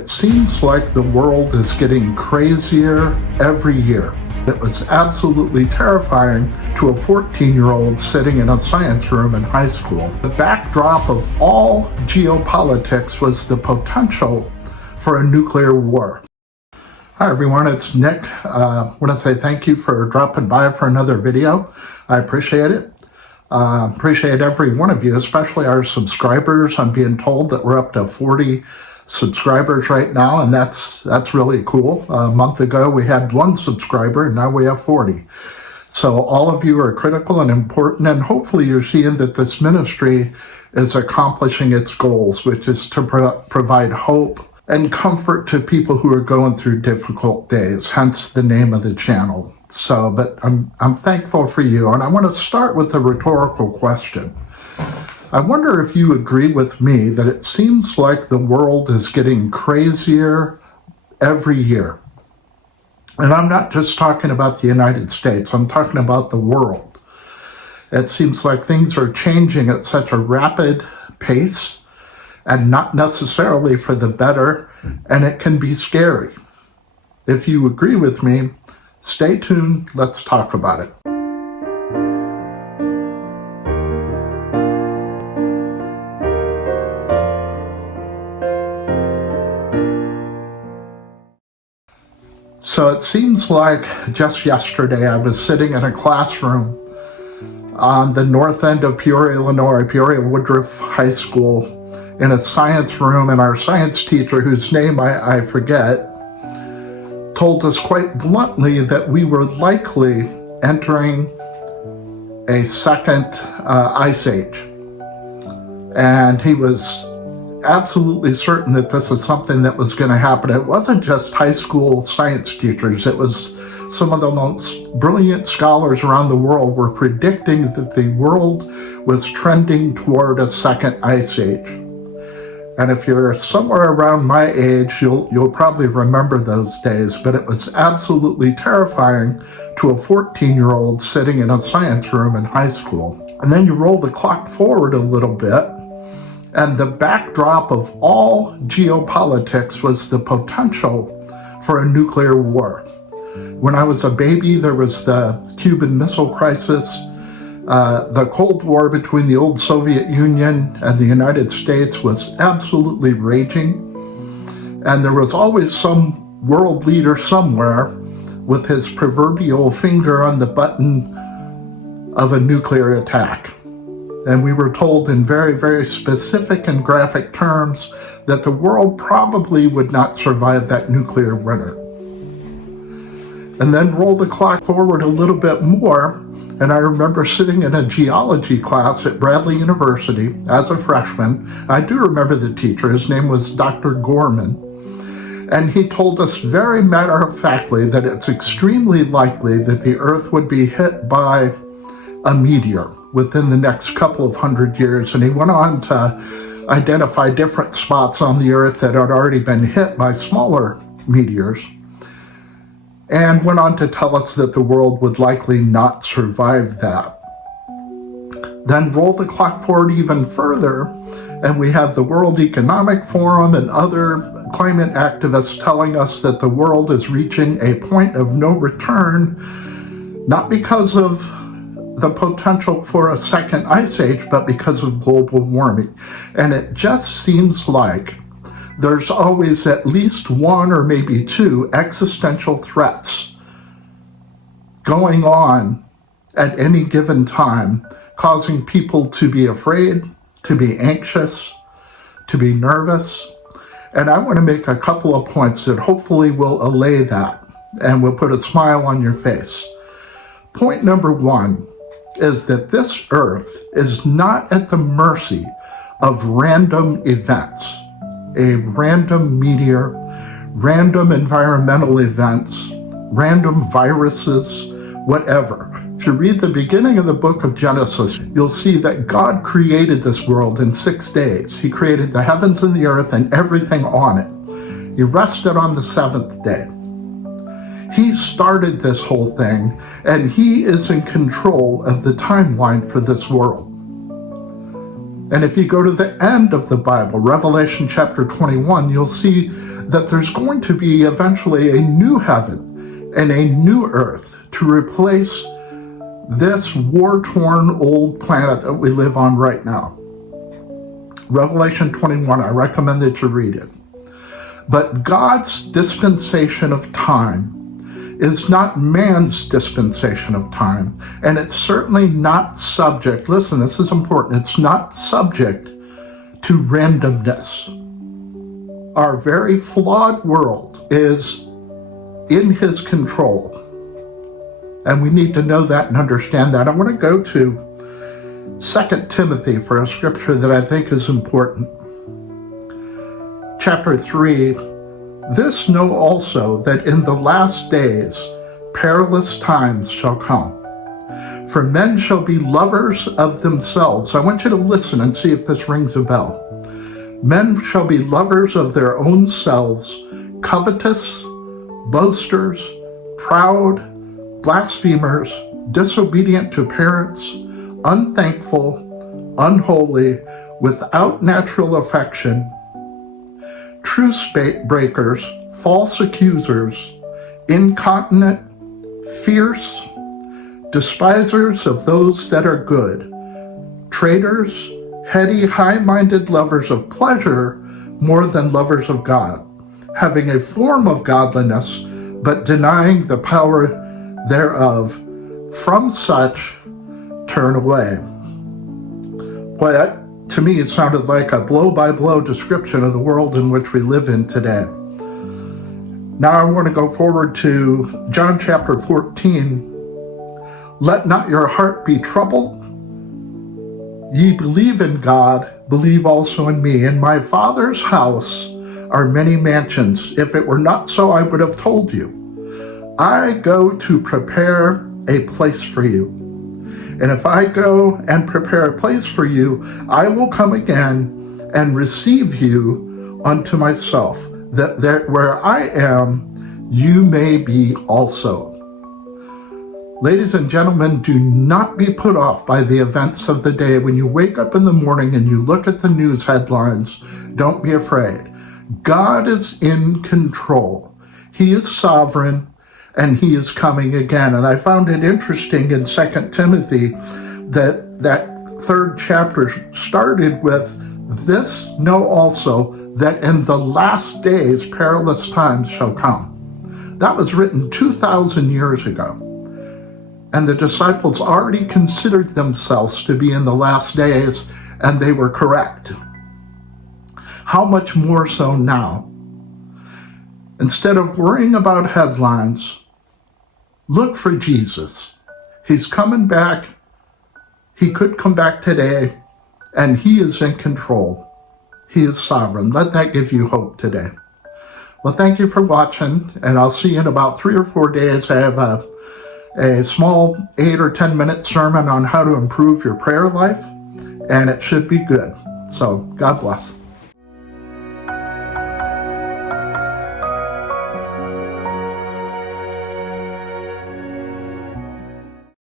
It seems like the world is getting crazier every year. It was absolutely terrifying to a 14-year-old sitting in a science room in high school. The backdrop of all geopolitics was the potential for a nuclear war. Hi everyone, it's Nick. I want to say thank you for dropping by for another video. I appreciate it. Appreciate every one of you, especially our subscribers. I'm being told that we're up to 40 subscribers right now, and that's really cool. A month ago we had 1 subscriber, and now we have 40. So all of you are critical and important, and hopefully you're seeing that this ministry is accomplishing its goals, which is to provide hope and comfort to people who are going through difficult days, hence the name of the channel. So, but I'm thankful for you, and I want to start with a rhetorical question. I wonder if you agree with me that it seems like the world is getting crazier every year. And I'm not just talking about the United States, I'm talking about the world. It seems like things are changing at such a rapid pace and not necessarily for the better, and it can be scary. If you agree with me, stay tuned, let's talk about it. So it seems like just yesterday I was sitting in a classroom on the north end of Peoria, Illinois, Peoria Woodruff High School, in a science room, and our science teacher, whose name I forget, told us quite bluntly that we were likely entering a second ice age. And he was absolutely certain that this is something that was going to happen. It wasn't just high school science teachers. It was some of the most brilliant scholars around the world were predicting that the world was trending toward a second ice age. And if you're somewhere around my age, you'll probably remember those days, but it was absolutely terrifying to a 14-year-old sitting in a science room in high school. And then you roll the clock forward a little bit, and the backdrop of all geopolitics was the potential for a nuclear war. When I was a baby, there was the Cuban Missile Crisis, the Cold War between the old Soviet Union and the United States was absolutely raging. And there was always some world leader somewhere with his proverbial finger on the button of a nuclear attack. And we were told in very, very specific and graphic terms that the world probably would not survive that nuclear winter. And then roll the clock forward a little bit more, and I remember sitting in a geology class at Bradley University as a freshman. I do remember the teacher, his name was Dr. Gorman, and he told us very matter-of-factly that it's extremely likely that the Earth would be hit by a meteor within the next couple of 100 years, and he went on to identify different spots on the Earth that had already been hit by smaller meteors, and went on to tell us that the world would likely not survive that. Then roll the clock forward even further, and we have the World Economic Forum and other climate activists telling us that the world is reaching a point of no return, not because of the potential for a second ice age, but because of global warming. And it just seems like there's always at least 1 or maybe 2 existential threats going on at any given time, causing people to be afraid, to be anxious, to be nervous. And I want to make a couple of points that hopefully will allay that and will put a smile on your face. Point number 1 is that this Earth is not at the mercy of random events, a random meteor, random environmental events, random viruses, whatever. If you read the beginning of the book of Genesis, you'll see that God created this world in 6 days. He created the heavens and the earth and everything on it. He rested on the 7th day. He started this whole thing, and he is in control of the timeline for this world. And if you go to the end of the Bible, Revelation chapter 21, you'll see that there's going to be eventually a new heaven and a new earth to replace this war-torn old planet that we live on right now. Revelation 21, I recommend that you read it. But God's dispensation of time is not man's dispensation of time, and it's certainly not subject, listen, this is important, it's not subject to randomness. Our very flawed world is in his control, and we need to know that and understand that. I want to go to 2 Timothy for a scripture that I think is important. Chapter 3, this know also that in the last days perilous times shall come. For men shall be lovers of themselves. I want you to listen and see if this rings a bell. Men shall be lovers of their own selves, covetous, boasters, proud, blasphemers, disobedient to parents, unthankful, unholy, without natural affection, truce breakers, false accusers, incontinent, fierce, despisers of those that are good, traitors, heady, high-minded lovers of pleasure more than lovers of God, having a form of godliness, but denying the power thereof. From such turn away. Boy, that to me, it sounded like a blow-by-blow description of the world in which we live in today. Now I want to go forward to John chapter 14. Let not your heart be troubled. Ye believe in God, believe also in me. In my Father's house are many mansions. If it were not so, I would have told you. I go to prepare a place for you. And if I go and prepare a place for you, I will come again and receive you unto myself, that there where I am, you may be also. Ladies and gentlemen, do not be put off by the events of the day. When you wake up in the morning and you look at the news headlines, don't be afraid. God is in control. He is sovereign. And he is coming again. And I found it interesting in 2 Timothy that third chapter started with, this know also that in the last days perilous times shall come. That was written 2,000 years ago. And the disciples already considered themselves to be in the last days, and they were correct. How much more so now? Instead of worrying about headlines, look for Jesus. He's coming back. He could come back today, and he is in control. He is sovereign. Let that give you hope today. Well, thank you for watching, and I'll see you in about 3 or 4 days. I have a small 8 or 10 minute sermon on how to improve your prayer life, and it should be good. So God bless.